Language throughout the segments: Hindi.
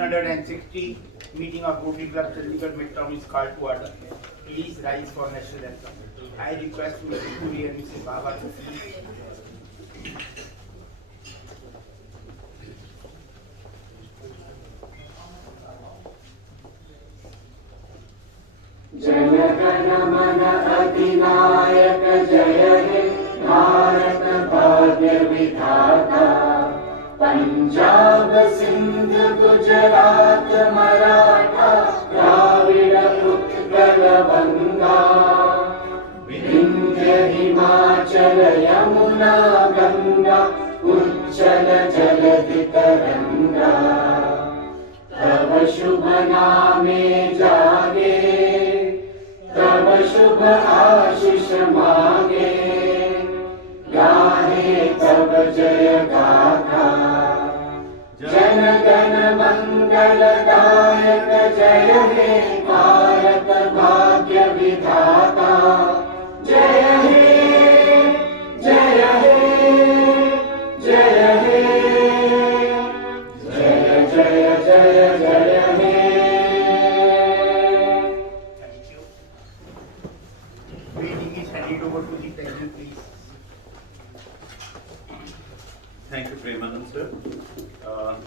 360 meeting of Rotary Club Chandigarh Midtown is called to order. Please rise for national anthem. I request Mr. Puri and Mrs. Baba to please. Jana Gana मन अधिनायक जय हे भारत भाग्य विधाता पंजाब सिंध गुजरात मराठा द्राविड़ उत्कल बंगा विंध्य हिमाचल यमुना गंगा उज्जल जलधि तरंगा तव शुभ नामे जागे तब शुभ आशीष मांगे गाहे तब जय गाथा जन गण मंगल दायक जय हे भारत भाग्य विधाता जय हे जय हे जय हे जय जय जय जय हे Meeting is handed over to the president, please. Thank you, Premanand sir.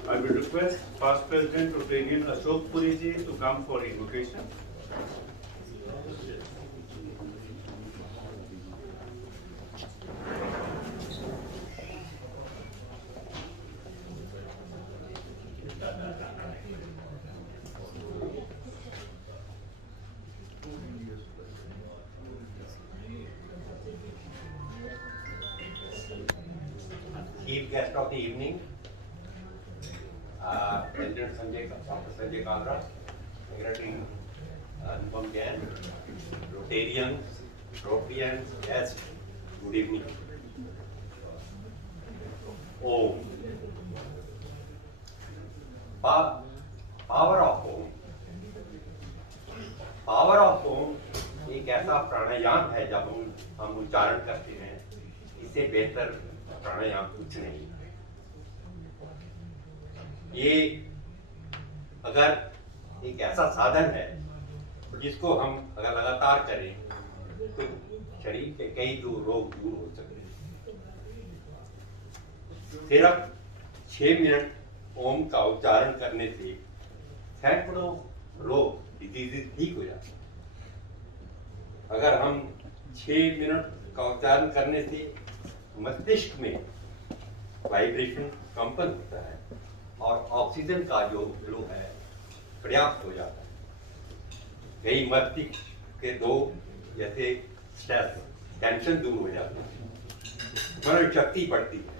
I will request past President Rotarian Ashok Puri ji to come for invocation. Chief guest of the evening, President Dr. Sanjay Kalra, Secretary Anupam Jain, Rotarians, Rotarians, guests, good evening. Om. Power of Om. Power of Om एक ऐसा प्राणायाम है जब हम उच्चारण करते हैं, इससे बेहतर प्राणायाम कुछ नहीं। ये अगर एक ऐसा साधन है जिसको हम अगर लगातार करें तो शरीर के कई रोग दूर हो सकते हैं। सिर्फ 6 मिनट ओम का उच्चारण करने से सैकड़ों रोग डिजीजेस ठीक हो जाते हैं। अगर हम 6 मिनट का उच्चारण करने से मस्तिष्क में वाइब्रेशन कंपन होता है और ऑक्सीजन का जो फ्लो है पर्याप्त हो जाता है। कई मस्तिष्क के रोग जैसे स्ट्रेस, टेंशन दूर हो जाते हैं, स्मरण शक्ति बढ़ती है।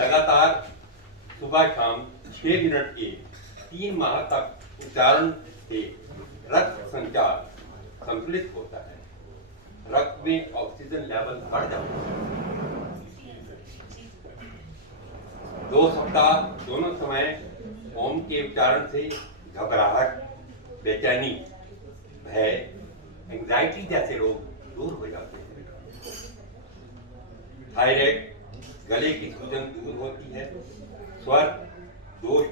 लगातार सुबह शाम 6 मिनट के 3 माह तक उच्चारण से रक्त संचार संतुलित होता है, रक्त में ऑक्सीजन लेवल बढ़ जाता है। 2 सप्ताह दोनों समय ओम के उच्चारण से घबराहट, बेचैनी, भय, एंजाइटी जैसे रोग दूर हो जाते हैं। थायराइड, गले की सूजन दूर होती है, स्वर दोष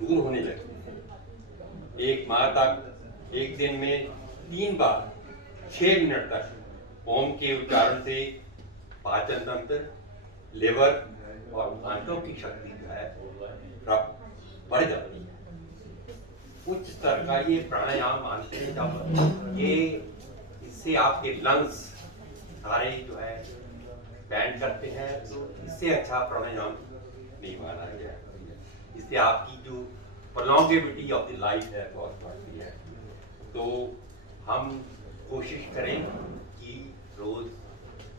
दूर होने लगते हैं। 1 माह तक एक दिन में 3 बार 6 मिनट तक ओम के उच्चारण से पाचन तंत्र, लिवर और आंतों की शक्ति जो है बढ़ जाती है। उच्च स्तर का ये प्राणायाम मानते हैं जब ये इससे आपके लंग्स सारे जो है बैंड करते हैं, तो इससे अच्छा प्राणायाम नहीं माना गया। इससे आपकी जो प्रोलॉन्गेविटी ऑफ द लाइफ है बहुत बढ़ती है। तो हम कोशिश करें कि रोज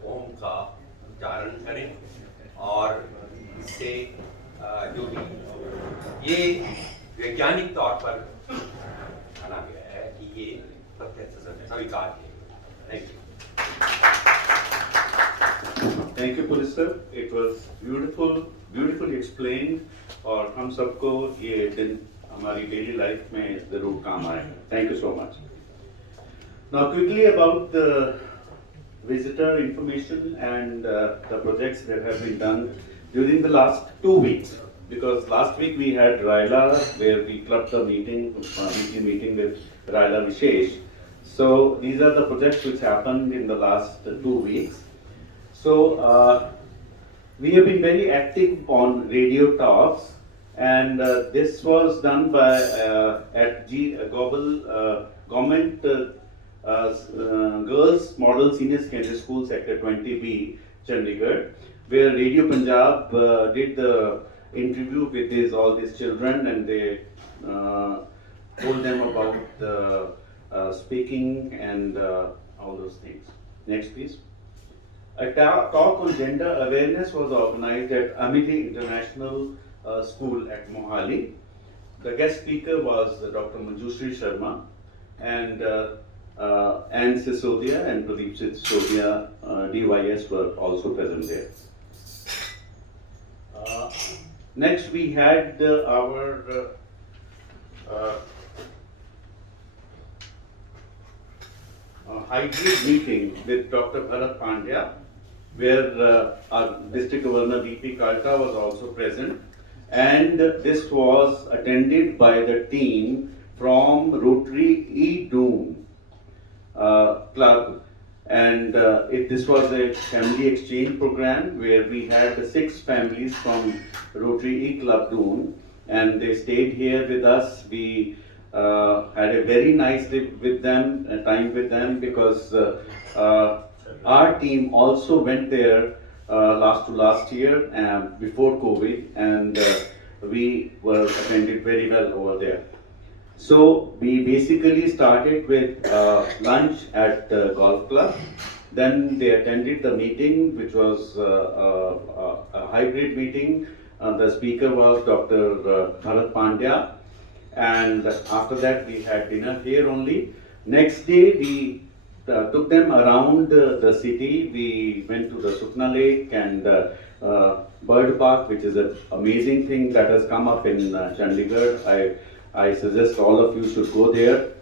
ओम का उच्चारण करें और इससे जो भी ये वैज्ञानिक तौर पर माना गया है कि ये सत्य स्वीकार है। Thank you, Police sir. It was beautifully explained और हम सबको ये दिन हमारी डेली लाइफ में जरूर काम आए। Thank you so much. Now quickly about the visitor information and the projects that have been done during the last 2 weeks. because last week we had Raila where we clubbed a meeting, weekly meeting with Raila Vishesh. So these are the projects which happened in the last 2 weeks. So we have been very active on radio talks, and this was done by at Government Girls Model Senior Secondary School Sector 20B, Chandigarh, where Radio Punjab did the interview with all these children, and they told them about the speaking and all those things. Next, please. A talk on gender awareness was organized at Amity International School at Mohali. The guest speaker was Dr. Manjushri Sharma, and Anne Sisodia and Pradeep Sisodia, DYS, were also present there. Next, we had our hybrid meeting with Dr. Bharat Pandya, where our District Governor V.P. Kalta was also present, and this was attended by the team from Rotary E-Doom Club, and this was a family exchange program where we had 6 families from Rotary E Club Doon, and they stayed here with us. We had a very nice time with them, because our team also went there last year before COVID, and we were attended very well over there. So we basically started with lunch at the golf club. Then they attended the meeting, which was a hybrid meeting. The speaker was Dr. Bharat Pandya, and after that we had dinner here only. Next day we took them around the city. We went to the Sukna Lake and Bird Park, which is an amazing thing that has come up in Chandigarh. I suggest all of you should go there.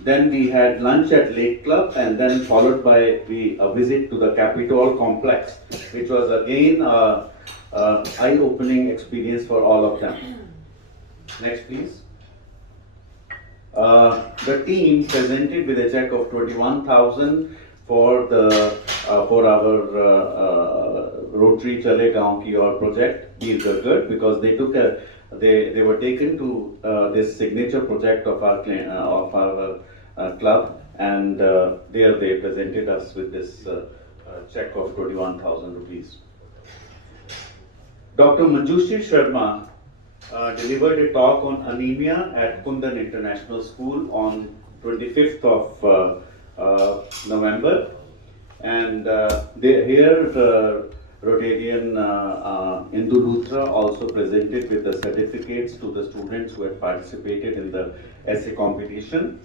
Then we had lunch at Lake Club, and then followed by a visit to the Capitol complex, which was again an eye-opening experience for all of them. Next, please. The team presented with a check of 21,000 for our Rotary Chale Gaon Ki Aur project, Bir Gargar, because they were taken to this signature project of our club, and there they presented us with this check of 21,000 rupees. Dr. Manjushri Sharma delivered a talk on anemia at Kundan International School on 25th of November, and here Rotarian Indu Luthra also presented with the certificates to the students who had participated in the essay competition.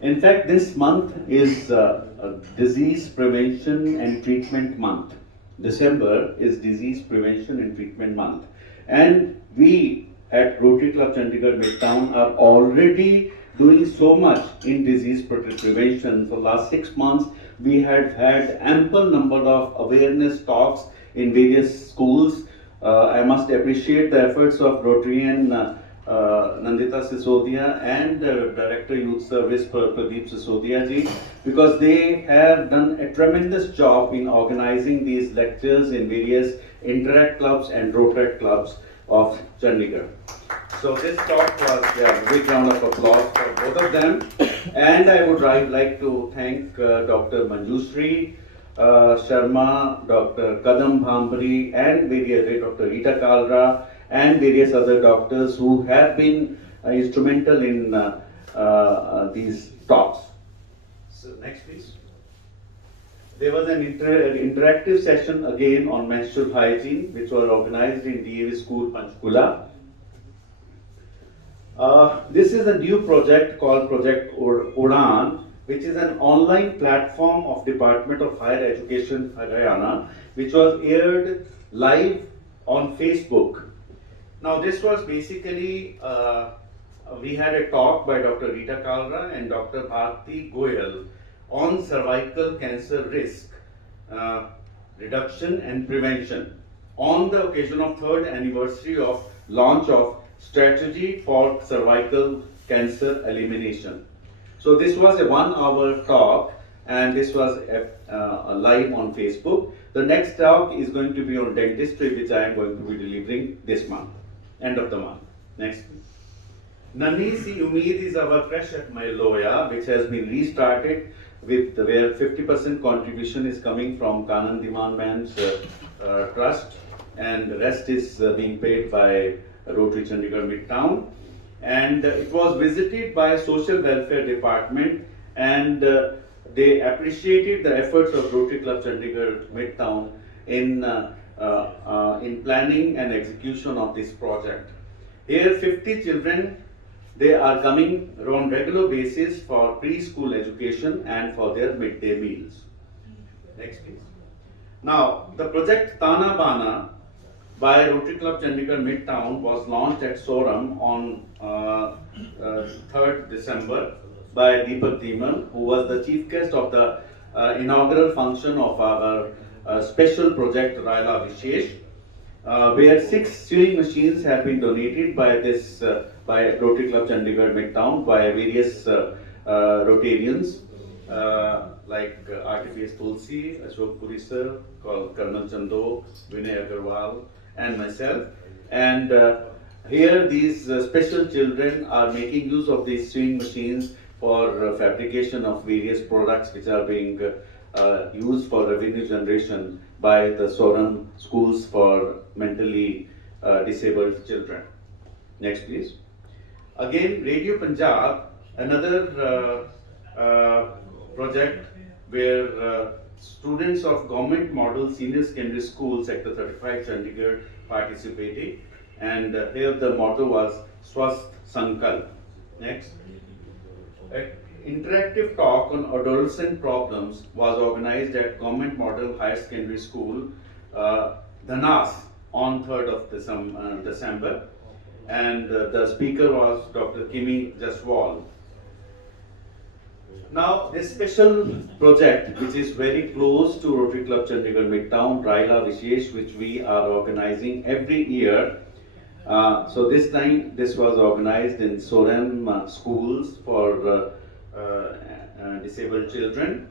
In fact, this month is a disease prevention and treatment month. December is disease prevention and treatment month, and we at Rotary Club Chandigarh Midtown are already doing so much in disease prevention. For the last 6 months, we had had ample number of awareness talks in various schools. I must appreciate the efforts of Rotarian Nandita Sisodia and Director Youth Service Pradeep Sisodia ji, because they have done a tremendous job in organizing these lectures in various Interact clubs and Rotaract clubs of Chandigarh. So this talk was a big round of applause for both of them, and I would like to thank Dr. Manjushri Sharma, Dr. Kadam Bhambari, and Dr. Rita Kalra, and various other doctors who have been instrumental in these talks. So next, please. There was an interactive session again on menstrual hygiene, which was organized in DAV School, Panchkula. This is a new project called Project Udan, which is an online platform of Department of Higher Education, Haryana, which was aired live on Facebook. Now this was basically, we had a talk by Dr. Rita Kalra and Dr. Bharti Goyal on cervical cancer risk reduction and prevention on the occasion of 3rd anniversary of launch of strategy for cervical cancer elimination. So this was a 1 hour talk, and this was live on Facebook. The next talk is going to be on dentistry, which I am going to be delivering this month, end of the month. Next. Nani Si Umeed is our crash at Maloya, which has been restarted with where 50% contribution is coming from Kanan Diman Man's trust, and the rest is being paid by Rotary Chandigarh Midtown. And it was visited by Social Welfare Department, and they appreciated the efforts of Rotary Club Chandigarh Midtown in planning and execution of this project. Here 50 children, they are coming on regular basis for preschool education and for their midday meals. Next please. Now the project Tana Bana by Rotary Club Chandigarh Midtown was launched at Soram on 3rd December by Deepak Dhiman, who was the chief guest of the inaugural function of our special project Raila Vishesh, where 6 sewing machines have been donated by this by Rotary Club Chandigarh Midtown by various Rotarians like RTPS Tulsi, Ashok Puri sir, Colonel Chando, Vinay Agarwal, and myself. And here these special children are making use of these sewing machines for fabrication of various products which are being used for revenue generation by the Soram schools for mentally disabled children. Next please. Again, Radio Punjab, another project where students of Government Model Senior Secondary School Sector 35 Chandigarh participated, and here the motto was Swasth Sankalp. Next. An interactive talk on adolescent problems was organized at Government Model Higher Secondary School, Dhanas, on 3rd of December, and the speaker was Dr. Kimi Jaswal. Now, this special project, which is very close to Rotary Club Chandigarh Midtown, Raila Vishesh, which we are organizing every year. So this time, this was organized in Soram schools for disabled children,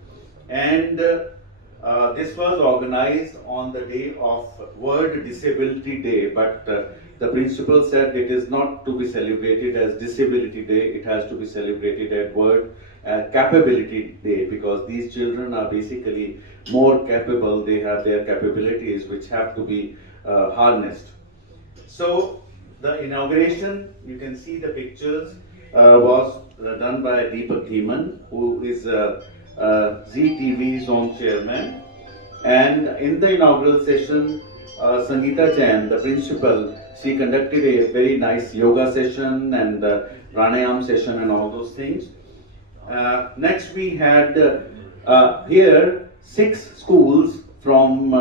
and this was organized on the day of World Disability Day, but the principal said it is not to be celebrated as Disability Day, it has to be celebrated at World Capability Day, because these children are basically more capable, they have their capabilities which have to be harnessed. So the inauguration, you can see the pictures, was done by Deepak Dhiman, who is ZTV Zone Chairman. And in the inaugural session, Sangeeta Jain, the principal, she conducted a very nice yoga session and pranayam session and all those things. Next we had here 6 schools from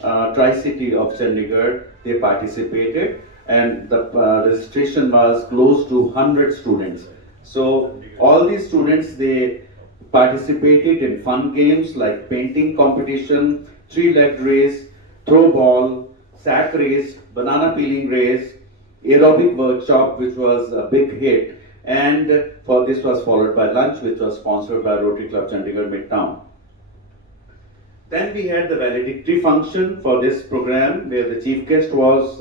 Tri-City of Chandigarh, they participated, and the registration was close to 100 students. So all these students, they participated in fun games like painting competition, 3-legged race, throw ball, sack race, banana peeling race, aerobic workshop, which was a big hit, and for this was followed by lunch, which was sponsored by Rotary Club Chandigarh Midtown. Then we had the valedictory function for this program, where the chief guest was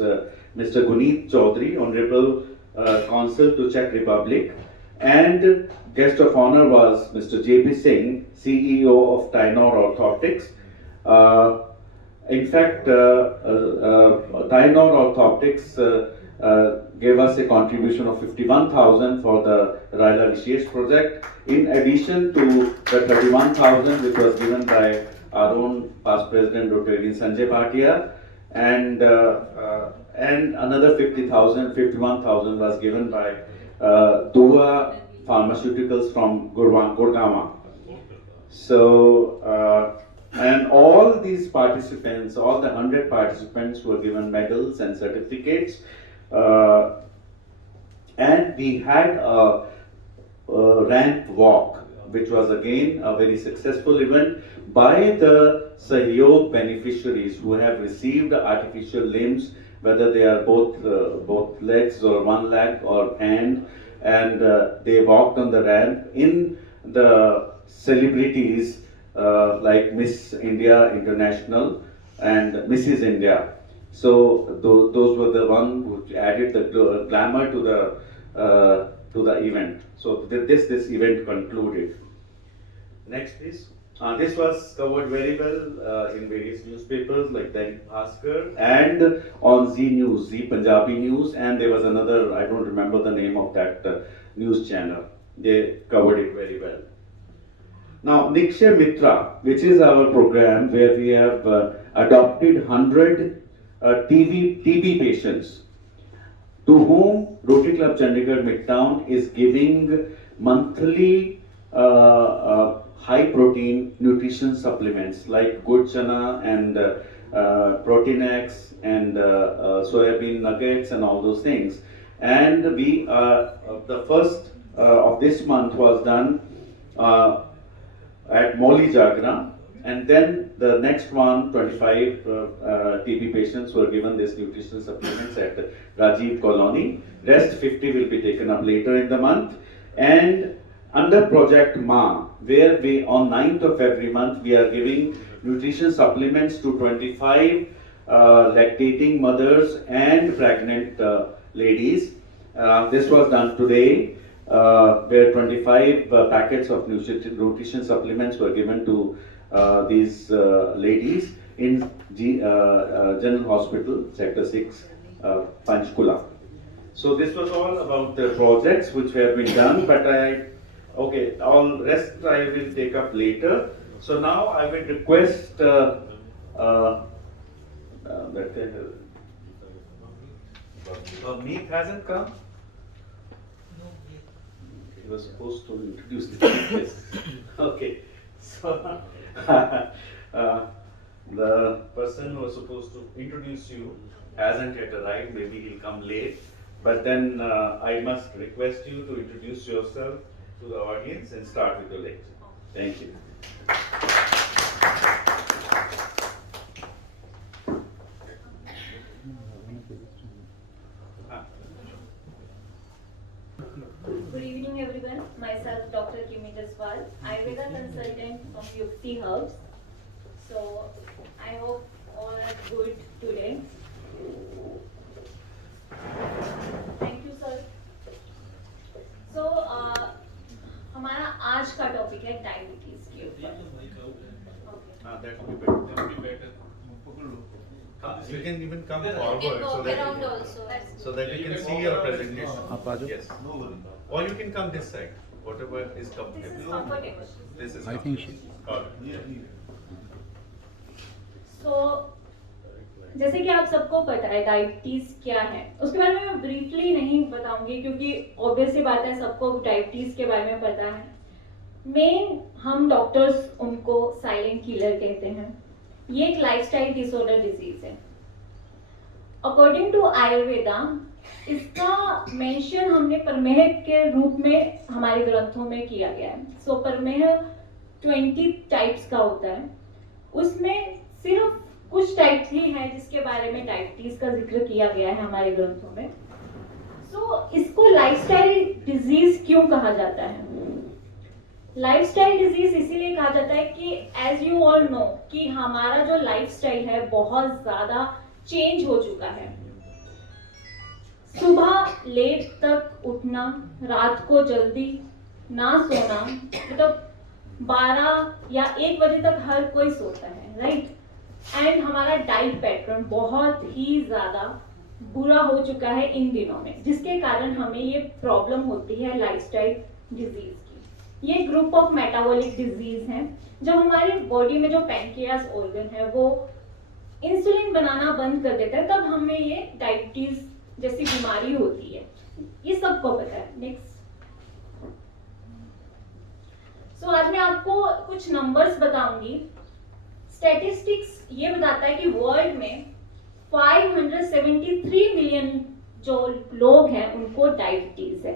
Mr. Guneet Chaudhary, Honorable Consul to Czech Republic, and guest of honor was Mr. J.P. Singh, CEO of Tynor Orthotics. In fact, Tynor Orthotics gave us a contribution of 51,000 for the Raila Vishesh project, in addition to the 31,000 which was given by our own past president Rotarian Sanjay Bhatia, and another 51,000 was given by Dua Pharmaceuticals from Gurgaon. So, and all these participants, all the 100 participants were given medals and certificates. And we had a ranked walk, which was again a very successful event by the Sahyog beneficiaries who have received artificial limbs whether they are both legs or one leg or hand, and they walked on the ramp in the celebrities like Miss India International and Mrs. India. So those were the one who added the glamour to the event. So this event concluded. Next, please. This was covered very well in various newspapers like Dainik Bhaskar and on Z News, Z Punjabi News, and there was another, I don't remember the name of that news channel. They covered it very well. Now, Nikshay Mitra, which is our program where we have adopted 100 TB patients to whom Rotary Club Chandigarh Midtown is giving monthly high protein nutrition supplements like good chana and Protein-X and soybean nuggets and all those things. And we the first of this month was done at Moli Jagra, and then the next one, 25 TB patients were given this nutrition supplements at Rajiv Colony. Rest 50 will be taken up later in the month. And under Project Ma, where we on 9th of every month we are giving nutrition supplements to 25 lactating mothers and pregnant ladies. This was done today, where 25 packets of nutrition supplements were given to these ladies in General Hospital, Sector 6, Panchkula. So this was all about the projects which have been done, but okay, all rest I will take up later. So now I will request Meet hasn't come. He was supposed to introduce this. Okay, so the person who was supposed to introduce you hasn't yet arrived. Maybe he'll come late. But then I must request you to introduce yourself to the audience and start with the lecture. Thank you. Good evening, everyone. Myself, Dr. Kimi Jaswal, Ayurveda consultant from Yukti Herbs. So, I hope all are good today. Thank you, sir. So, हमारा आज का टॉपिक है डायबिटीज के ऊपर. That will be better. You can even come forward so that we can see your presentation. Yes. Or you can come this side. Whatever is comfortable. This is comfortable. This is I think she. So, जैसे कि आप सबको पता है डायबिटीज क्या है, उसके बारे में मैं ब्रीफली नहीं बताऊंगी क्योंकि ऑब्वियस सी बात है सबको डायबिटीज के बारे में पता है. मेन हम डॉक्टर्स उनको साइलेंट किलर कहते हैं. ये एक लाइफस्टाइल डिसऑर्डर डिजीज है. अकॉर्डिंग टू आयुर्वेदा इसका मेंशन हमने प्रमेह के रूप में हमारे ग्रंथों में किया गया है. सो प्रमेह 20 टाइप्स का होता है. उसमें सिर्फ कुछ टाइप्स ही हैं जिसके बारे में डायबिटीज का जिक्र किया गया है हमारे ग्रंथों में. सो इसको लाइफस्टाइल डिजीज क्यों कहा जाता है? लाइफस्टाइल डिजीज इसीलिए कहा जाता है कि एज यू ऑल नो कि हमारा जो लाइफस्टाइल है बहुत ज्यादा चेंज हो चुका है. सुबह लेट तक उठना, रात को जल्दी ना सोना, मतलब 12 या 1 बजे तक हर कोई सोता है, राइट? एंड हमारा डाइट पैटर्न बहुत ही ज्यादा बुरा हो चुका है इन दिनों में, जिसके कारण हमें ये प्रॉब्लम होती है लाइफस्टाइल डिजीज की. ये ग्रुप ऑफ मेटाबॉलिक डिजीज हैं. जब हमारी बॉडी में जो पैनक्रियास ऑर्गन है वो इंसुलिन बनाना बंद कर देता है तब हमें ये डायबिटीज जैसी बीमारी होती है. ये सबको पता है. नेक्स्ट. सो आज मैं आपको कुछ नंबर्स बताऊंगी. स्टैटिस्टिक्स ये बताता है कि वर्ल्ड में 573 मिलियन जो लोग हैं उनको डायबिटीज है.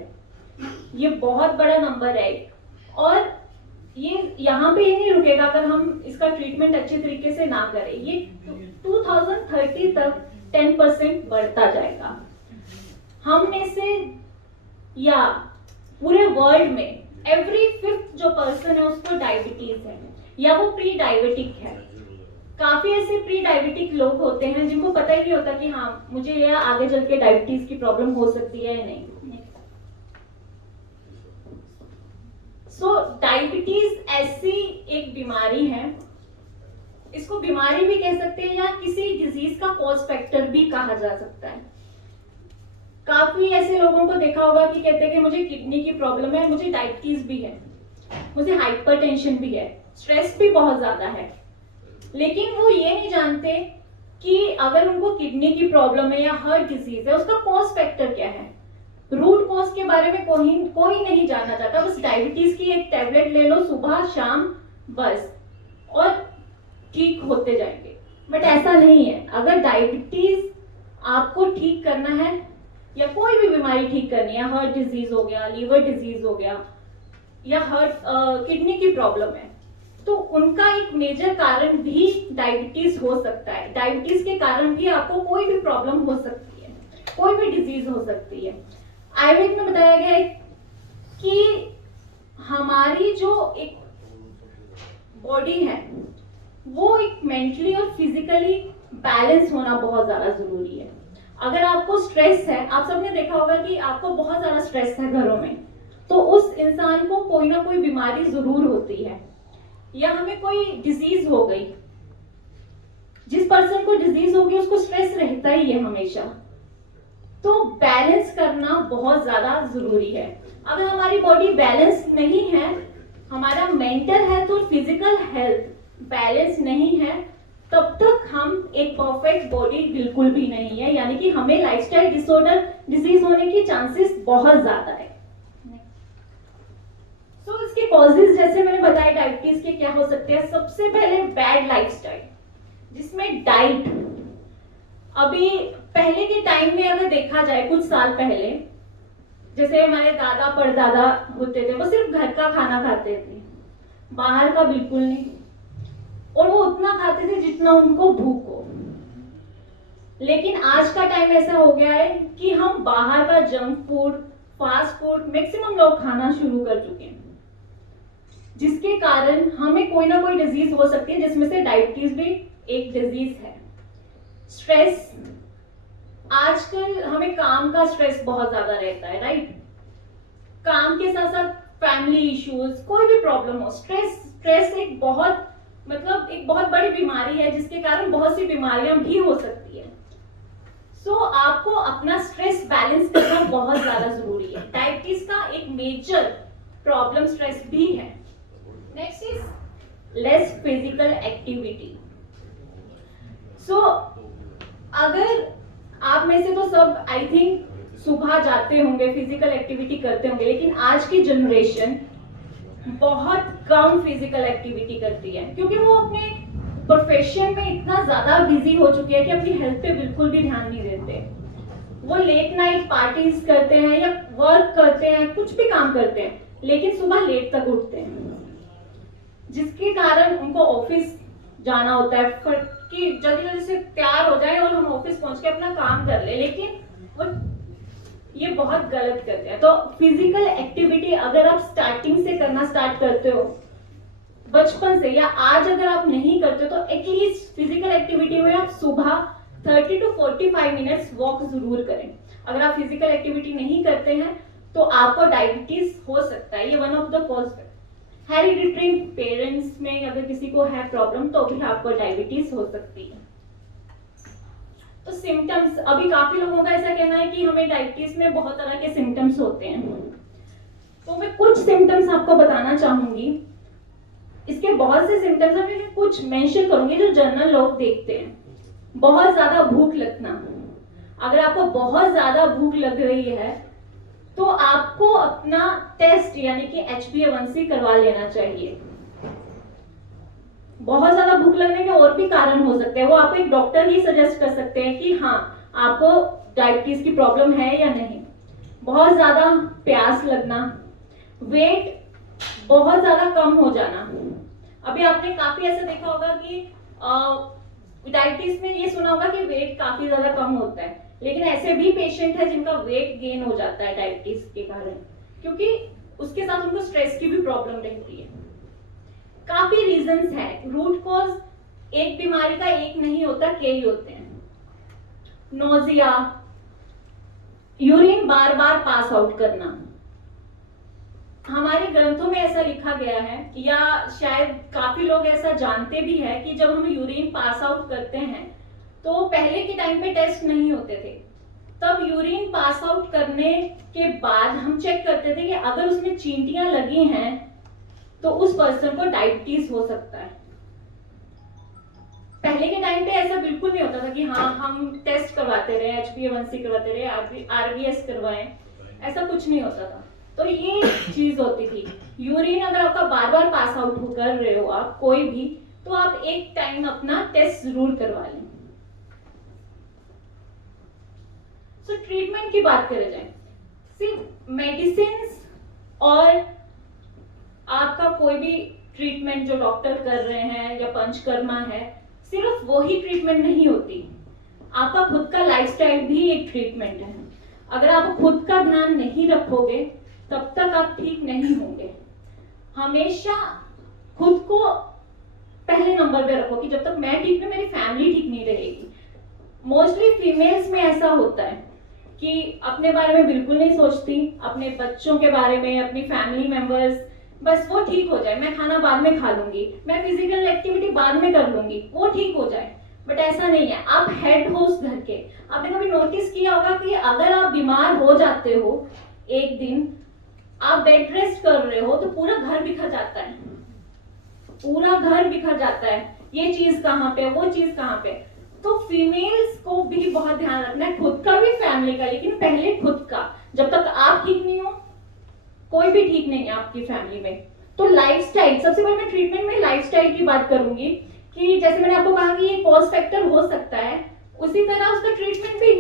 ये बहुत बड़ा नंबर है और ये यहाँ पे ही नहीं रुकेगा अगर हम इसका ट्रीटमेंट अच्छे तरीके से ना करें. ये 2030 तक 10% बढ़ता जाएगा। हम में से या पूरे वर्ल्ड में एवरी 5th जो पर्सन है उसको डायबिटीज है या वो प्री डायबिटिक है। काफी ऐसे प्री डायबिटिक लोग होते हैं जिनको पता ही नहीं होता कि हाँ मुझे या आगे चल के डायबिटीज की प्रॉब्लम हो सकती है या नहीं। सो डायबिटीज ऐसी एक बीमारी है, इसको बीमारी भी कह सकते हैं या किसी डिजीज का कॉज फैक्टर भी कहा जा सकता है। काफी ऐसे लोगों को देखा होगा कि कहते हैं कि मुझे किडनी की प्रॉब्लम है, मुझे डायबिटीज भी है, मुझे हाइपरटेंशन भी है, स्ट्रेस भी बहुत ज्यादा है, लेकिन वो ये नहीं जानते कि अगर उनको किडनी की प्रॉब्लम है या हार्ट डिजीज है उसका कॉज फैक्टर क्या है। रूट कॉज के बारे में कोई नहीं जानना चाहता। बस डायबिटीज की एक टैबलेट ले लो सुबह शाम बस और ठीक होते जाएंगे, बट ऐसा नहीं है। अगर डायबिटीज आपको ठीक करना है या कोई भी बीमारी ठीक करनी है, हार्ट डिजीज हो गया, लीवर डिजीज हो गया या हार्ट किडनी की प्रॉब्लम है, तो उनका एक मेजर कारण भी डायबिटीज हो सकता है। डायबिटीज के कारण भी आपको कोई भी प्रॉब्लम हो सकती है, कोई भी डिजीज हो सकती है। आयुर्वेद में बताया गया है कि हमारी जो एक बॉडी है वो एक मेंटली और फिजिकली बैलेंस होना बहुत ज्यादा जरूरी है। अगर आपको स्ट्रेस है, आप सबने देखा होगा कि आपको बहुत ज्यादा स्ट्रेस है घरों में, तो उस इंसान को कोई ना कोई बीमारी जरूर होती है या हमें कोई डिजीज हो गई। जिस पर्सन को डिजीज होगी उसको स्ट्रेस रहता ही है हमेशा। तो बैलेंस करना बहुत ज्यादा जरूरी है। अगर हमारी बॉडी बैलेंस नहीं है, हमारा मेंटल हेल्थ और फिजिकल हेल्थ बैलेंस नहीं है, तब तक हम एक परफेक्ट बॉडी बिल्कुल भी नहीं है, यानी कि हमें लाइफस्टाइल डिसऑर्डर डिजीज होने की चांसेस बहुत ज्यादा है। तो इसके कॉजेज जैसे मैंने बताया डायबिटीज के क्या हो सकते हैं। सबसे पहले बैड लाइफस्टाइल, जिसमें डाइट, अभी पहले के टाइम में अगर देखा जाए कुछ साल पहले, जैसे हमारे दादा परदादा होते थे वो सिर्फ घर का खाना खाते थे, बाहर का बिल्कुल नहीं, और वो उतना खाते थे जितना उनको भूख हो। लेकिन आज का टाइम ऐसा हो गया है कि हम बाहर का junk food, fast food maximum लोग खाना शुरू कर चुके हैं, जिसके कारण हमें कोई ना कोई डिजीज हो सकती है, जिसमें से डायबिटीज भी एक डिजीज है। स्ट्रेस, आजकल हमें काम का स्ट्रेस बहुत ज्यादा रहता है, राइट। काम के साथ साथ फैमिली इश्यूज, कोई भी प्रॉब्लम हो, स्ट्रेस एक बहुत बड़ी बीमारी है जिसके कारण बहुत सी बीमारियां भी हो सकती है। सो आपको अपना स्ट्रेस बैलेंस करना बहुत ज्यादा जरूरी है। डायबिटीज का एक मेजर प्रॉब्लम स्ट्रेस भी है। Next is less physical activity. So अगर आप में से तो सब आई थिंक सुबह जाते होंगे, फिजिकल एक्टिविटी करते होंगे, लेकिन आज की जनरेशन बहुत कम फिजिकल एक्टिविटी करती है, क्योंकि वो अपने प्रोफेशन में इतना ज्यादा बिजी हो चुके हैं कि अपनी हेल्थ पे बिल्कुल भी ध्यान नहीं देते। वो लेट नाइट पार्टीज करते हैं या वर्क करते हैं, कुछ भी काम करते हैं, लेकिन सुबह लेट तक उठते हैं, जिसके कारण उनको ऑफिस जाना होता है कि जल्दी जल्दी से तैयार हो जाए और हम ऑफिस पहुंच के अपना काम कर ले, लेकिन वो ये बहुत गलत करते हैं। तो फिजिकल एक्टिविटी अगर आप स्टार्टिंग से करना स्टार्ट करते हो बचपन से, या आज अगर आप नहीं करते तो एटलीस्ट फिजिकल एक्टिविटी में आप सुबह 30 to 45 मिनट्स वॉक जरूर करें। अगर आप फिजिकल एक्टिविटी नहीं करते हैं तो आपको डायबिटीज हो सकता है, ये वन ऑफ द कॉज है। हेरिडिटरी पेरेंट्स में अगर किसी को है प्रॉब्लम तो भी आपको डायबिटीज हो सकती है। तो सिम्टम्स, अभी काफी लोगों का ऐसा कहना है कि हमें डायबिटीज में बहुत तरह के सिम्टम्स होते हैं, तो मैं कुछ सिम्टम्स आपको बताना चाहूंगी। इसके बहुत से सिम्टम्स हैं, मैं कुछ मेंशन करूंगी जो जनरल लोग देखते हैं। बहुत ज्यादा भूख लगना, अगर आपको बहुत ज्यादा भूख लग रही है तो आपको अपना टेस्ट यानी कि HbA1c करवा लेना चाहिए। बहुत ज्यादा भूख लगने के और भी कारण हो सकते हैं, वो आपको एक डॉक्टर ही सजेस्ट कर सकते हैं कि हाँ आपको डायबिटीज की प्रॉब्लम है या नहीं। बहुत ज्यादा प्यास लगना, वेट बहुत ज्यादा कम हो जाना। अभी आपने काफी ऐसा देखा होगा कि डायबिटीज में ये सुना होगा कि वेट काफी ज्यादा कम होता है, लेकिन ऐसे भी पेशेंट है जिनका वेट गेन हो जाता है डायबिटीज के कारण, क्योंकि उसके साथ उनको स्ट्रेस की भी प्रॉब्लम रहती है। काफी रीजंस है, रूट कॉज एक बीमारी का एक नहीं होता, कई होते हैं। नोजिया, यूरिन बार बार पास आउट करना, हमारे ग्रंथों में ऐसा लिखा गया है, या शायद काफी लोग ऐसा जानते भी है कि जब हम यूरिन पास आउट करते हैं तो पहले के टाइम पे टेस्ट नहीं होते थे, तब यूरिन पास आउट करने के बाद हम चेक करते थे कि अगर उसमें चींटियां लगी हैं तो उस पर्सन को डायबिटीज हो सकता है। पहले के टाइम पे ऐसा बिल्कुल नहीं होता था कि हाँ हम टेस्ट करवाते रहे, HbA1c करवाते रहे, RBS करवाएं, ऐसा कुछ नहीं होता था। तो ये चीज होती थी। यूरिन अगर आपका बार बार पास आउट कर रहे हो आप कोई भी, तो आप एक टाइम अपना टेस्ट जरूर करवा लें। सो ट्रीटमेंट की बात करें जाए, सिर्फ मेडिसिन और आपका कोई भी ट्रीटमेंट जो डॉक्टर कर रहे हैं या पंचकर्मा है, सिर्फ वही ट्रीटमेंट नहीं होती, आपका खुद का लाइफस्टाइल भी एक ट्रीटमेंट है। अगर आप खुद का ध्यान नहीं रखोगे तब तक आप ठीक नहीं होंगे। हमेशा खुद को पहले नंबर पे रखो कि जब तक मैं ठीक नहीं, मेरी फैमिली ठीक नहीं रहेगी। मोस्टली फीमेल्स में ऐसा होता है कि अपने बारे में बिल्कुल नहीं सोचती, अपने बच्चों के बारे में, अपनी फैमिली मेंबर्स, बस वो ठीक हो जाए, मैं खाना बाद में खा लूंगी, मैं फिजिकल एक्टिविटी बाद में कर लूंगी, वो ठीक हो जाए। बट ऐसा नहीं है, आप हेड हो उस घर के। आपने कभी नोटिस किया होगा कि अगर आप बीमार हो जाते हो, एक दिन आप बेड रेस्ट कर रहे हो तो पूरा घर बिखर जाता है, पूरा घर बिखर जाता है, ये चीज कहाँ पे, वो चीज कहाँ पे। तो फीमेल्स को भी बहुत ध्यान रखना है, खुद का भी, फैमिली का, लेकिन पहले खुद का। जब तक आप ठीक नहीं हो, कोई भी ठीक नहीं है आपकी फैमिली में। तो लाइफस्टाइल, सबसे पहले मैं ट्रीटमेंट में लाइफस्टाइल की बात करूंगी कि जैसे मैंने आपको कहा कि ये कॉज फैक्टर हो सकता है, उसी तरह उसका ट्रीटमेंट भी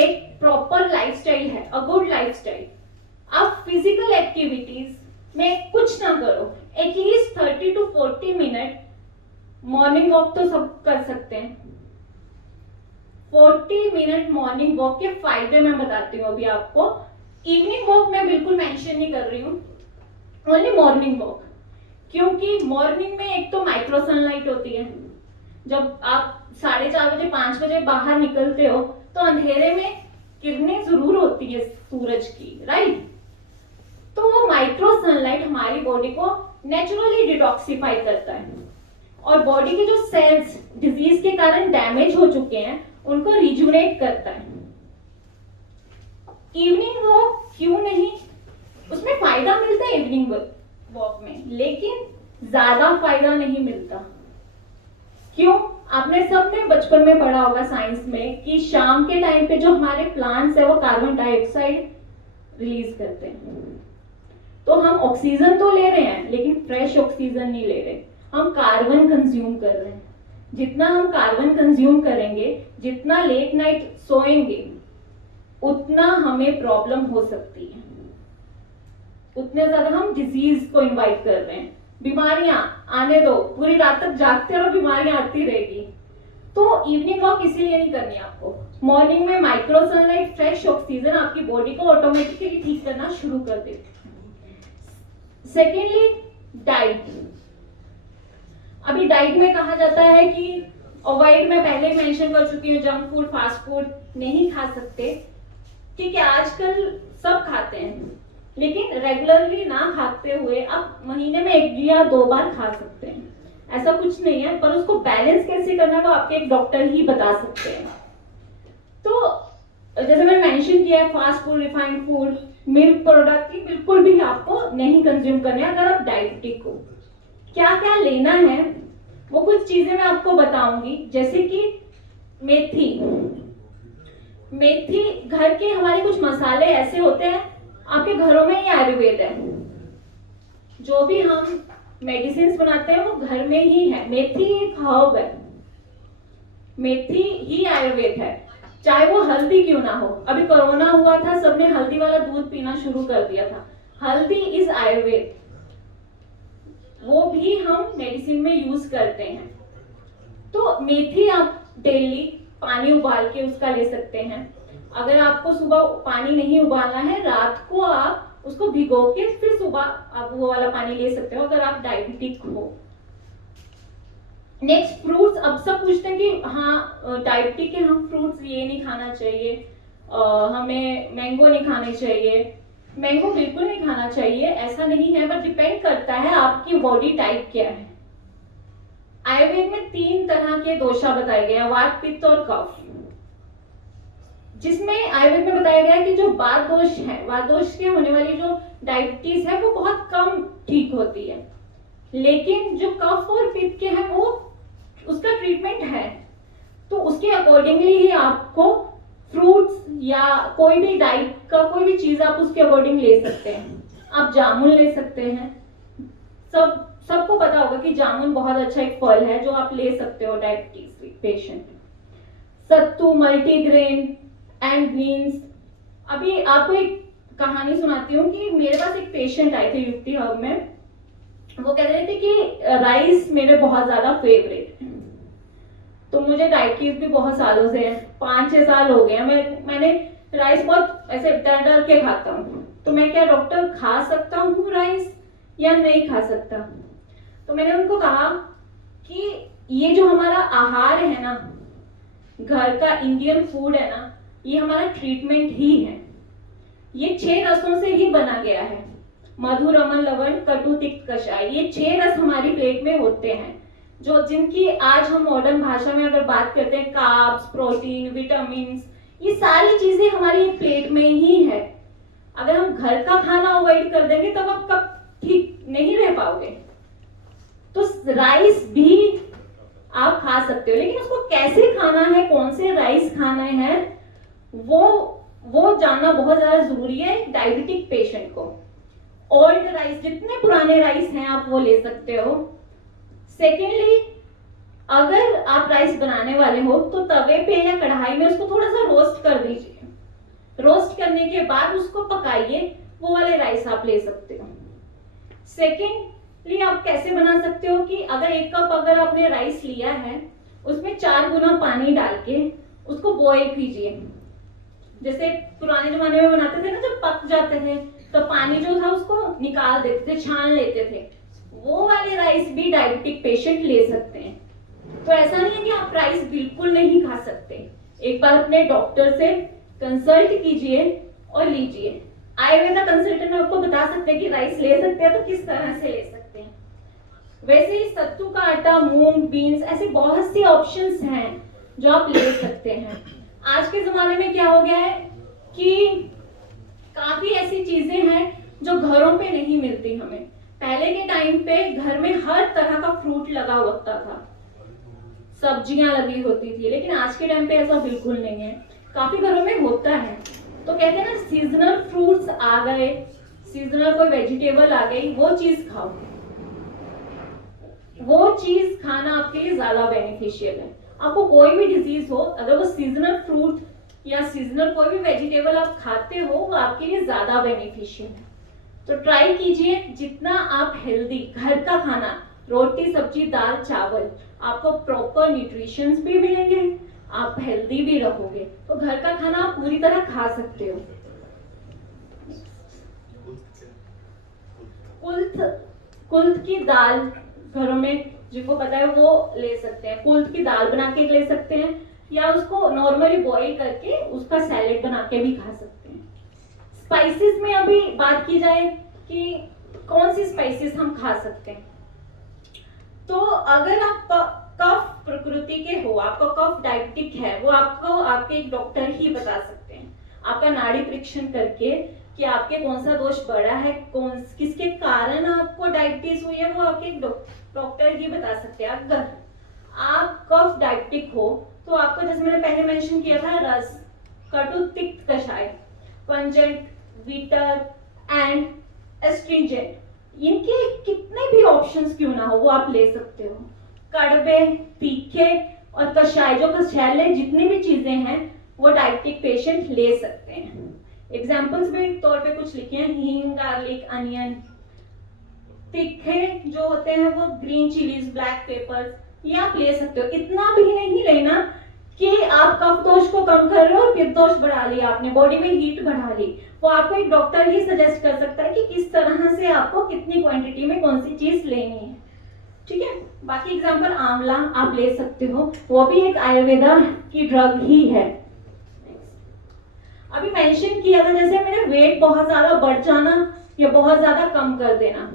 एक प्रॉपर लाइफस्टाइल है, अ गुड लाइफस्टाइल। आप फिजिकल एक्टिविटीज में कुछ ना करो, at least 30 to 40 minute. Morning walk तो सब कर सकते हैं, 40 मिनट मॉर्निंग वॉक के फायदे मैं बताती हूँ अभी आपको। इवनिंग वॉक मैं बिल्कुल मेंशन नहीं कर रही हूँ, ओनली मॉर्निंग वॉक, क्योंकि मॉर्निंग में एक तो माइक्रो सनलाइट होती है। जब आप 4:30 बजे 5 बजे बाहर निकलते हो तो अंधेरे में किरणें जरूर होती है सूरज की, राइट। तो वो माइक्रो सनलाइट हमारी बॉडी को नेचुरली डिटॉक्सिफाई करता है और बॉडी के जो सेल्स डिजीज के कारण डैमेज हो चुके हैं उनको रिजुनेट करता है। इवनिंग वॉक क्यों नहीं, उसमें फायदा मिलता है इवनिंग वॉक में, लेकिन ज्यादा फायदा नहीं मिलता। क्यों? आपने सबने बचपन में पढ़ा होगा साइंस में कि शाम के टाइम पे जो हमारे प्लांट्स है वो कार्बन डाइऑक्साइड रिलीज करते हैं। तो हम ऑक्सीजन तो ले रहे हैं लेकिन फ्रेश ऑक्सीजन नहीं ले रहे, हम कार्बन कंज्यूम कर रहे हैं। जितना हम कार्बन कंज्यूम करेंगे, जितना लेट नाइट सोएंगे, उतना हमें प्रॉब्लम हो सकती है, उतने ज्यादा हम डिजीज को इनवाइट कर रहे हैं। बीमारियां आने दो, पूरी रात तक जागते रहो, बीमारियां आती रहेगी। तो इवनिंग वॉक इसीलिए नहीं करनी आपको। मॉर्निंग में माइक्रो सनलाइट, फ्रेश ऑक्सीजन आपकी बॉडी को ऑटोमेटिकली ठीक करना शुरू कर देती है। Secondly, diet. अभी डाइट में कहा जाता है कि अवॉइड, मैं पहले ही मेंशन कर चुकी हूँ, जंक फूड, फास्ट फूड नहीं खा सकते। ठीक है, आजकल सब खाते हैं, लेकिन रेगुलरली ना खाते हुए आप महीने में 1 या 2 बार खा सकते हैं, ऐसा कुछ नहीं है। पर उसको बैलेंस कैसे करना है वो आपके एक डॉक्टर ही बता सकते हैं। तो जैसे मैंने मेंशन किया है, fast food, refined food, milk product की बिल्कुल भी आपको नहीं कंज्यूम करने अगर आप डायबिटिक हो। क्या क्या लेना है वो कुछ चीजें मैं आपको बताऊंगी, जैसे कि मेथी। मेथी, घर के हमारे कुछ मसाले ऐसे होते हैं, आपके घरों में ही आयुर्वेद है, जो भी हम मेडिसिन बनाते हैं वो घर में ही है। मेथी एक हर्ब है, मेथी ही आयुर्वेद है, चाहे वो हल्दी क्यों ना हो। अभी कोरोना हुआ था, सबने हल्दी वाला दूध पीना शुरू कर दिया था। हल्दी इज आयुर्वेद, वो भी हम मेडिसिन में यूज करते हैं। तो मेथी आप डेली पानी उबाल के उसका ले सकते हैं। अगर आपको सुबह पानी नहीं उबालना है, रात को आप उसको भिगो के फिर सुबह आप वो वाला पानी ले सकते हो अगर आप डायबिटिक हो। Next fruits. अब सब पूछते हैं कि हाँ डायबिटिक है, हम फ्रूट्स ये नहीं खाना चाहिए, हमें मैंगो नहीं खाने चाहिए। मैंगो बिल्कुल नहीं खाना चाहिए, ऐसा नहीं है, बट डिपेंड करता है आपकी बॉडी टाइप क्या है। आयुर्वेद में 3 तरह के दोषा बताए गए हैं, वात, पित्त और कफ, जिसमें आयुर्वेद में बताया गया है कि जो वात दोष है, वात दोष के होने वाली जो डायबिटीज है वो बहुत कम ठीक होती है, लेकिन जो कफ और पित्त के हैं वो उसका ट्रीटमेंट है। तो उसके अकॉर्डिंगली ही आपको फ्रूट्स या कोई भी डाइट का कोई भी चीज आप उसके अकॉर्डिंग ले सकते हैं। आप जामुन ले सकते हैं, सबको पता होगा कि जामुन बहुत अच्छा एक फल है जो आप ले सकते हो diabetes patient. Sattu, multigrain and beans. अभी आपको एक कहानी सुनाती हूँ कि मेरे पास एक पेशेंट आए थे युक्ति हब में। वो कह रहे थे कि राइस मेरे बहुत ज्यादा फेवरेट है। तो मुझे डायबिटीज भी बहुत सालों से है, 5-6 साल हो गए हैं। मैंने राइस बहुत ऐसे डर डर के खाता हूँ। तो मैं क्या डॉक्टर खा सकता हूँ राइस या नहीं खा सकता? तो मैंने उनको कहा कि ये जो हमारा आहार है ना, घर का इंडियन फूड है ना, ये हमारा ट्रीटमेंट ही है। ये 6 रसों से ही बना गया है, मधुर, अम्ल, लवण, कटु, तिक्त, कषाय। ये 6 रस हमारी प्लेट में होते हैं, जो जिनकी आज हम मॉडर्न भाषा में अगर बात करते हैं, कार्ब्स, प्रोटीन, विटामिन, ये सारी चीजें हमारी प्लेट में ही है। अगर हम घर का खाना अवॉइड कर देंगे तब आप कब ठीक नहीं रह पाओगे। तो राइस भी आप खा सकते हो, लेकिन उसको कैसे खाना है, कौन से राइस खाना है, वो जानना बहुत ज्यादा जरूरी है डायबिटिक पेशेंट को। ओल्ड राइस, जितने पुराने राइस हैं आप वो ले सकते हो। सेकेंडली, अगर आप राइस बनाने वाले हो तो तवे पे या कढ़ाई में उसको थोड़ा सा रोस्ट कर दीजिए। रोस्ट करने के बाद उसको पकाइए, वो वाले राइस आप ले सकते हो। सेकेंडली, आप कैसे बना सकते हो कि अगर 1 कप अगर आपने राइस लिया है, उसमें 4 गुना पानी डाल के उसको बॉईल कीजिए। जैसे पुराने जमाने में बनाते थे ना, जब पक जाते थे तो पानी जो था उसको निकाल देते थे, छान लेते थे। वो वाले राइस भी डायबिटिक पेशेंट ले सकते हैं। तो ऐसा नहीं है कि आप राइस बिल्कुल नहीं खा सकते। एक बार अपने डॉक्टर से कंसल्ट कीजिए और लीजिए। आयुर्वेदा कंसल्टेंट आपको बता सकते हैं कि राइस ले सकते हैं तो किस तरह से ले सकते हैं। वैसे ही सत्तू का आटा, मूंग, बीन्स, ऐसे बहुत सी ऑप्शंस हैं जो आप ले सकते हैं। आज के जमाने में क्या हो गया है कि काफी ऐसी चीजें हैं जो घरों पे नहीं मिलती हमें। पहले के टाइम पे घर में हर तरह का फ्रूट लगा होता था, सब्जियां लगी होती थी, लेकिन आज के टाइम पे ऐसा बिल्कुल नहीं है। काफी घरों में होता है, तो कहते हैं ना सीजनल फ्रूट्स आ गए, सीजनल कोई वेजिटेबल आ गई, वो चीज खाओ। वो चीज खाना आपके लिए ज्यादा बेनिफिशियल है। आपको कोई भी डिजीज हो, अगर वो सीजनल फ्रूट या सीजनल कोई भी वेजिटेबल आप खाते हो, वो आपके लिए ज्यादा बेनिफिशियल है। तो ट्राई कीजिए जितना आप हेल्दी घर का खाना, रोटी, सब्जी, दाल, चावल, आपको प्रॉपर न्यूट्रिशंस भी मिलेंगे, आप हेल्दी भी रहोगे। तो घर का खाना आप पूरी तरह खा सकते हो। कुल्थ की दाल घरों में जिनको पता है वो ले सकते हैं। कुल्थ की दाल बना के ले सकते हैं, या उसको नॉर्मली बॉईल करके उसका सैलेड बना के भी खा सकते हैं। स्पाइसेस में अभी बात की जाए कि कौन सी स्पाइसेस हम खा सकते हैं, तो अगर आप कफ प्रकृति के हो, आपका कफ डायबिटिक है, वो आपको आपके एक डॉक्टर ही बता सकते हैं। आपका नाड़ी परीक्षण करके कि आपके कौन सा दोष बढ़ा है, किसके कारण आपको डायबिटीज हुई है, वो आपके एक डॉक्टर ही बता सकते हैं। अगर आप कफ डायबिटिक हो तो आपको, जैसे मैंने पहले मेंशन किया था, रस, कटु, तिक्त, कषाय, पंजेंट, बिटर एंड एस्ट्रिंजेंट, इनके कितने भी ऑप्शंस क्यों ना हो वो आप ले सकते हो। कड़वे, तीखे और कषाय, जो कषाय जितनी भी चीजें हैं वो डायबिटिक पेशेंट ले सकते हैं। एग्जाम्पल्स में तौर पे कुछ लिखे हैं, हींग, गार्लिक, अनियन। तीखे जो होते हैं वो ग्रीन चिलीज, ब्लैक पेपर्स, ये आप ले सकते हो। इतना भी नहीं लेना कि आप कफ दोष को कम कर रहे हो और पित्त दोष बढ़ा लिया आपने, बॉडी में हीट बढ़ा ली। वो आपको एक डॉक्टर ही सजेस्ट कर सकता है कि किस तरह से आपको कितनी क्वांटिटी में कौन सी चीज लेनी है, ठीक है। बाकी एग्जांपल आंवला आप ले सकते हो, वो भी एक आयुर्वेदा की ड्रग ही है। अभी मेंशन किया था जैसे मेरे वेट बहुत ज्यादा बढ़ जाना या बहुत ज्यादा कम कर देना।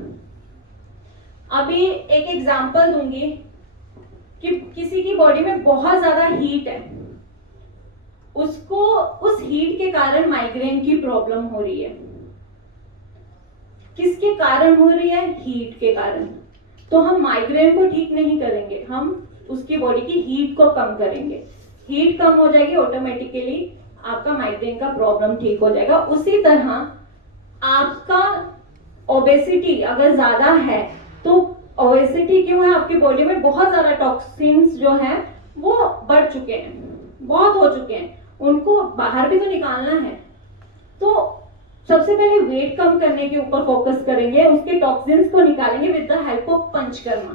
अभी एक एग्जांपल दूंगी कि किसी की बॉडी में बहुत ज्यादा हीट है, उसको उस हीट के कारण माइग्रेन की प्रॉब्लम हो रही है। किसके कारण हो रही है? हीट के कारण। तो हम माइग्रेन को ठीक नहीं करेंगे, हम उसकी बॉडी की हीट को कम करेंगे। हीट कम हो जाएगी, ऑटोमेटिकली आपका माइग्रेन का प्रॉब्लम ठीक हो जाएगा। उसी तरह आपका ओबेसिटी अगर ज्यादा है, तो ओबेसिटी क्यों है? आपकी बॉडी में बहुत ज्यादा टॉक्सिन्स जो हैं वो बढ़ चुके हैं, बहुत हो चुके हैं, उनको बाहर भी तो निकालना है। तो सबसे पहले वेट कम करने के ऊपर फोकस करेंगे, उसके टॉक्सिन्स को निकालेंगे with the help of panchakarma.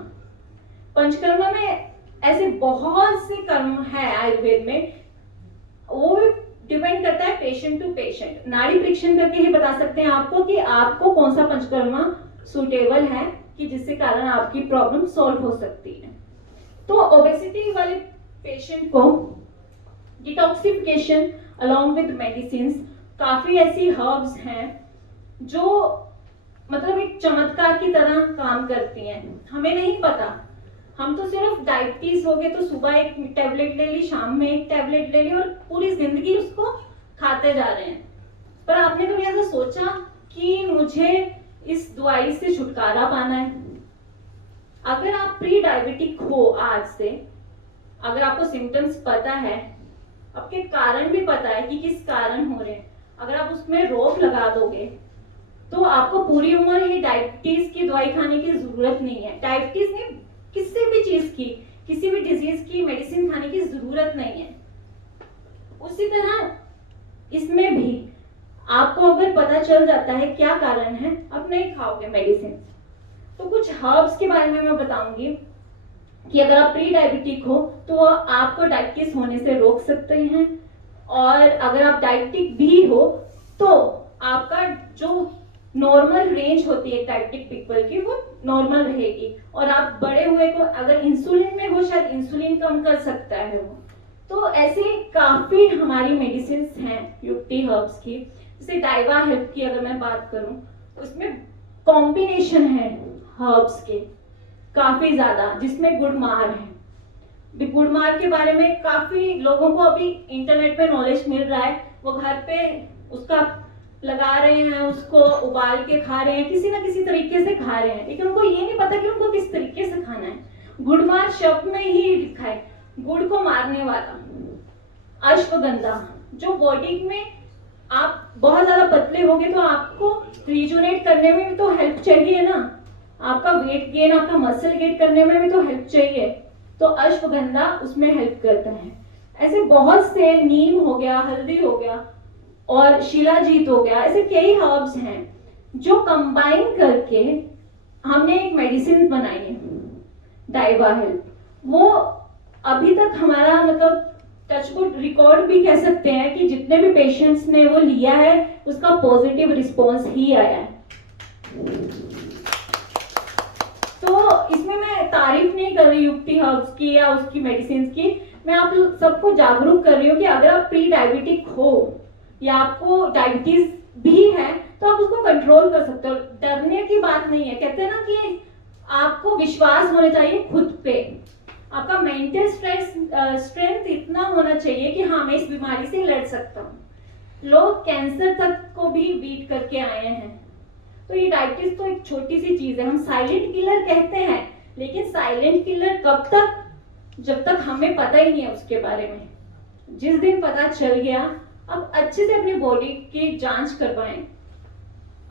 Panchakarma में ऐसे बहुत से कर्म है आयुर्वेद में, वो डिपेंड करता है पेशेंट टू पेशेंट। नाड़ी परीक्षण करके ही बता सकते हैं आपको कि आपको कौन सा पंचकर्मा सुटेबल है कि जिससे कारण आपकी प्रॉब्लम सॉल्व हो सकती है। तो ओबेसिटी वाले पेशेंट को डिटॉक्सिफिकेशन अलोंग विद मेडिसिन, काफी ऐसी हर्ब्स हैं जो मतलब एक चमत्कार की तरह काम करती हैं। हमें नहीं पता, हम तो सिर्फ डायबिटीज हो गए तो सुबह एक टैबलेट ले ली, शाम में एक टैबलेट ले ली और पूरी जिंदगी उसको खाते जा रहे हैं। पर आपने कभी ऐसा सोचा कि मुझे इस दवाई से छुटकारा पाना है? अगर आप प्री डायबिटिक हो आज से, अगर आपको सिम्टम्स पता है, आपके कारण भी पता है कि किस कारण हो रहे हैं, अगर आप उसमें रोक लगा दोगे तो आपको पूरी उम्र ही डायबिटीज की दवाई खाने की जरूरत नहीं है। डायबिटीज नहीं, किसी भी चीज की, किसी भी डिजीज की मेडिसिन खाने की जरूरत नहीं है। उसी तरह इसमें भी आपको अगर पता चल जाता है क्या कारण है, आप नहीं खाओगे मेडिसिन। तो कुछ हर्ब्स के बारे में मैं बताऊंगी कि अगर आप प्री डायबिटिक हो तो वो आपको डायबिटीज होने से रोक सकते हैं, और अगर आप डायबिटिक भी हो तो आपका जो नॉर्मल रेंज होती है डायबिटिक पीपल की, वो नॉर्मल रहेगी। और आप बड़े हुए को अगर इंसुलिन में हो, शायद इंसुलिन कम कर सकता है वो। तो ऐसे काफी हमारी मेडिसिन हैं युक्ति हर्ब्स की। जैसे डाइवा हेल्प की अगर मैं बात करूं, उसमें कॉम्बिनेशन है हर्ब्स के काफी ज्यादा, जिसमें गुड़मार है। गुड़मार के बारे में काफी लोगों को अभी इंटरनेट पे नॉलेज मिल रहा है, वो घर पे उसका लगा रहे हैं, उसको उबाल के खा रहे हैं, किसी ना किसी तरीके से खा रहे हैं, लेकिन उनको ये नहीं पता कि उनको किस तरीके से खाना है। गुड़मार शब्द में ही लिखा है, गुड़ को मारने वाला। अश्वगंधा, जो बॉडी में आप बहुत ज्यादा पतले हो गए तो आपको रिजुनेट करने में भी तो हेल्प चाहिए ना, आपका वेट गेन, आपका मसल गेन करने में भी तो हेल्प चाहिए। तो अश्वगंधा उसमें हेल्प करता है। ऐसे बहुत से, नीम हो गया, हल्दी हो गया और शिलाजीत हो गया, ऐसे कई हर्ब्स हैं जो कंबाइन करके हमने एक मेडिसिन बनाई है डाइवा हेल्प। वो अभी तक हमारा मतलब टचवुड रिकॉर्ड भी कह सकते हैं कि जितने भी पेशेंट्स ने वो लिया है उसका पॉजिटिव रिस्पॉन्स ही आया है। तो इसमें मैं तारीफ नहीं कर रही युक्ति हर्ब्स की या उसकी मेडिसिन की, मैं आप सबको जागरूक कर रही हूँ कि अगर आप प्री डायबिटिक हो या आपको डायबिटीज भी है तो आप उसको कंट्रोल कर सकते हो। डरने की बात नहीं है, कहते हैं ना कि आपको विश्वास होना चाहिए खुद पे, आपका मेंटल स्ट्रेंथ इतना होना चाहिए कि हाँ मैं इस बीमारी से लड़ सकता हूँ। लोग कैंसर तक को भी बीट करके आए हैं। तो ये डायबिटीज तो एक छोटी सी चीज है, हम साइलेंट किलर कहते हैं, लेकिन साइलेंट किलर कब तक? जब तक हमें पता ही नहीं है उसके बारे में। जिस दिन पता चल गया, अब अच्छे से अपनी बॉडी की जांच करवाएं,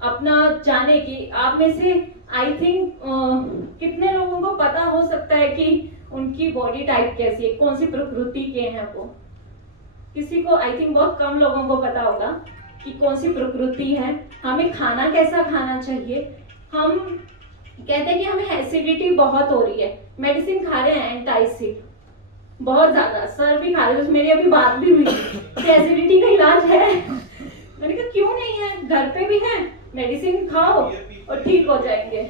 अपना जाने की। आप में से आई थिंक कितने लोगों को पता हो सकता है कि उनकी बॉडी टाइप कैसी है, कौन सी प्रकृति के हैं वो? किसी को, आई थिंक बहुत कम लोगों को पता होगा कि कौन सी प्रकृति है, हमें खाना कैसा खाना चाहिए, हम कहते हैं कि हमें एसिडिटी बहुत हो रही है, मेडिसिन खा रहे हैं एंटासिड बहुत ज्यादा, सर भी खा रहे हैं, मेरी अभी बात भी हुई कि एसिडिटी का इलाज है। मैंने कहा क्यों नहीं है, घर पे भी है, मेडिसिन खाओ और ठीक हो जाएंगे।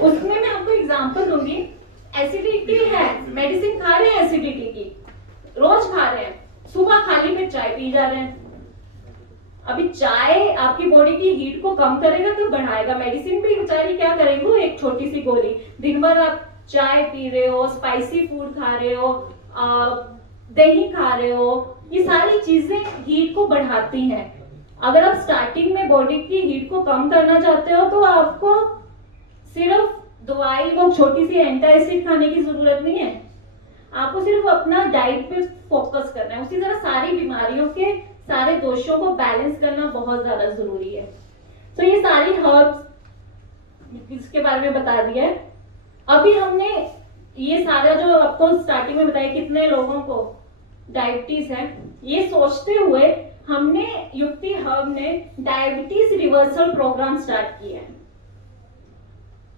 उसमें मैं आपको एग्जांपल दूंगी, एसिडिटी है, मेडिसिन खा रहे हैं एसिडिटी की, रोज खा रहे हैं, सुबह खाली पेट चाय पी जा रहे हैं। अभी चाय आपकी बॉडी की हीट को कम करेगा तो बढ़ाएगा, मेडिसिन भी बेचारी क्या करेंगे, वो एक छोटी सी गोली, दिन भर आप चाय पी रहे हो, स्पाइसी फूड खा रहे हो, दही खा रहे हो, ये सारी चीजें हीट को बढ़ाती हैं। अगर आप स्टार्टिंग में बॉडी की हीट को कम करना चाहते हो तो आपको सिर्फ दवाई वो छोटी सी एंटासिड खाने की जरूरत नहीं है, आपको सिर्फ अपना डाइट पे फोकस करना है। उसी तरह सारी बीमारियों के सारे दोषों को बैलेंस करना बहुत ज्यादा जरूरी है। तो ये सारी हर्ब्स इसके बारे में बता दिया है। अभी हमने ये सारा जो आपको स्टार्टिंग में बताया कितने लोगों को डायबिटीज है, ये सोचते हुए हमने युक्ति हर्ब ने डायबिटीज रिवर्सल प्रोग्राम स्टार्ट किया है।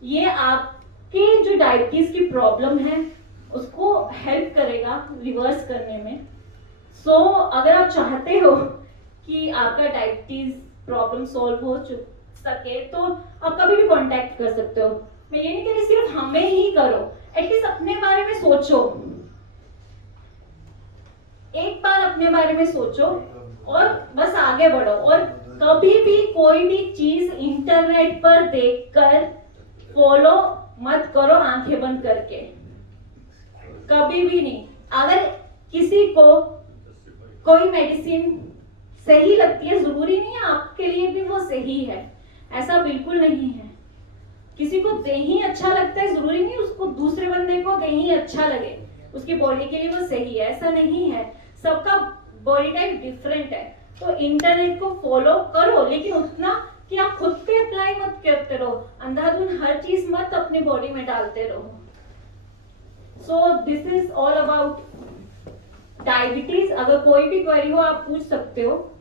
ये आपके जो डायबिटीज की प्रॉब्लम है उसको हेल्प करेगा रिवर्स करने में। सो अगर आप चाहते हो कि आपका डायबिटीज प्रॉब्लम सॉल्व हो सके तो आप कभी भी कांटेक्ट कर सकते हो। मैं ये नहीं कह रही सिर्फ हमें ही करो, एटलीस्ट अपने बारे में सोचो, एक बार अपने बारे में सोचो और बस आगे बढ़ो। और कभी भी कोई भी चीज इंटरनेट पर देखकर फॉलो मत करो आंखें बंद करके, कभी भी नहीं। अगर किसी को कोई मेडिसिन सही लगती है, जरूरी नहीं है आपके लिए भी वो सही है, ऐसा बिल्कुल नहीं है। किसी को दही अच्छा लगता है, जरूरी नहीं उसको दूसरे बंदे को दही अच्छा लगे, उसकी बॉडी के लिए वो सही है, ऐसा नहीं है। सबका बॉडी टाइप डिफरेंट है। तो इंटरनेट को फॉलो करो, लेकिन उतना कि आप खुद पे अप्लाई मत करते रहो, अंधाधुन हर चीज मत अपनी बॉडी में डालते रहो। So this is all about diabetes. अगर कोई भी क्वेरी हो आप पूछ सकते हो,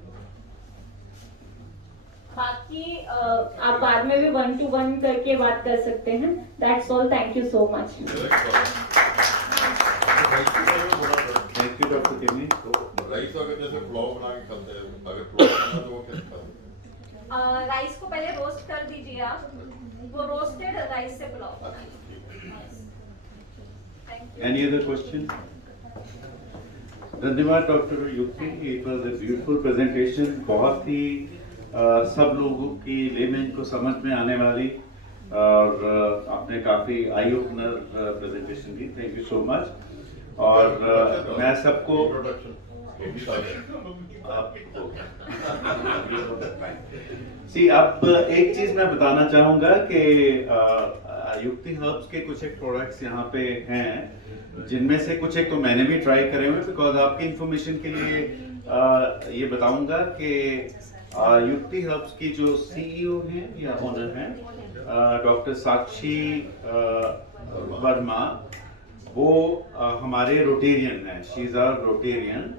बाकी आप बाद में भी 1-to-1 करके बात कर सकते हैं। That's all, thank you so much. Thank you doctor किमी। राइस अगर जैसे पुलाव बना के खाते हैं, अगर पुलाव बना तो वो कैसे खाते हैं? राइस को पहले रोस्ट कर दीजिए आप, वो रोस्टेड राइस से पुलाव। Any other question? धन्यवाद डॉक्टर युक्ति, it was a beautiful presentation, बहुत ही सब लोगों की लेमैन को समझ में आने वाली, और आपने काफी eye opener presentation the. Thank you so much. और मैं सबको अब एक चीज मैं बताना चाहूंगा कि युक्ति हर्ब्स के कुछ एक प्रोडक्ट्स यहाँ पे हैं, जिनमें से कुछ एक तो मैंने भी ट्राई करे हुए, बिकॉज आपकी इंफॉर्मेशन के लिए ये बताऊंगा कि युक्ति हर्ब्स की जो सीईओ हैं या ओनर हैं डॉक्टर साक्षी वर्मा, वो हमारे रोटेरियन हैं, she is our Rotarian,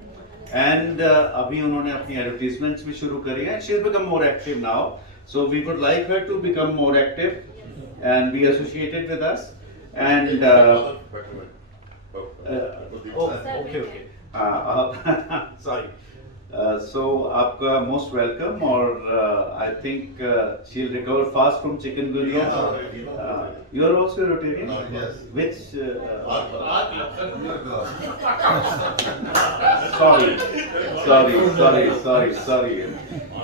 and अभी उन्होंने अपनी एडवर्टीजमेंट्स भी शुरू करी हैं। She has become more active now, so we would like her to become more active and be associated with us, and okay. Sorry. So आपका most welcome, और I think she'll recover fast from chikungunya. You are also a Rotarian? Yes. Which? Sorry.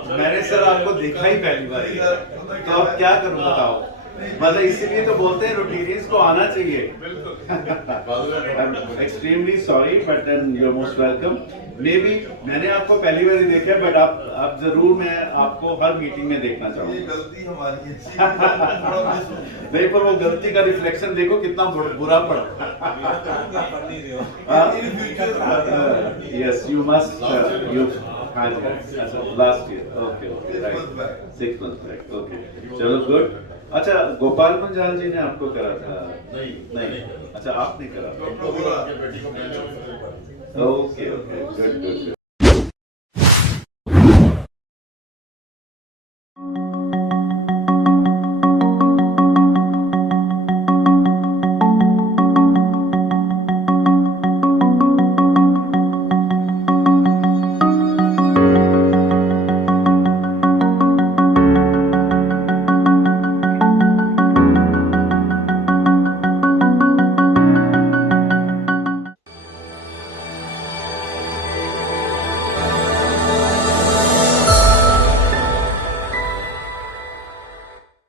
मैंने सर आपको देखा ही पहली बार, तो अब क्या करूं बताओ। मतलब इसीलिए तो बोलते हैं रोटेरियंस को आना चाहिए। Extremely sorry, but then you are most welcome. Maybe मैंने आपको पहली बार ही देखा, बट आप जरूर, मैं आपको हर मीटिंग में देखना चाहूँगा। ये गलती हमारी है। नहीं, पर वो गलती का रिफ्लेक्शन देखो कितना बुरा पड़ा। यस, यू मस्ट, यू, हाँ जी, अच्छा, last year, okay, right, 6 months back, okay, चलो गुड। अच्छा, गोपाल पंजाल जी ने आपको करा था? नहीं, अच्छा, आपने करा? डॉक्टर बोला आपकी बेटी को मैंने ओके, गुड।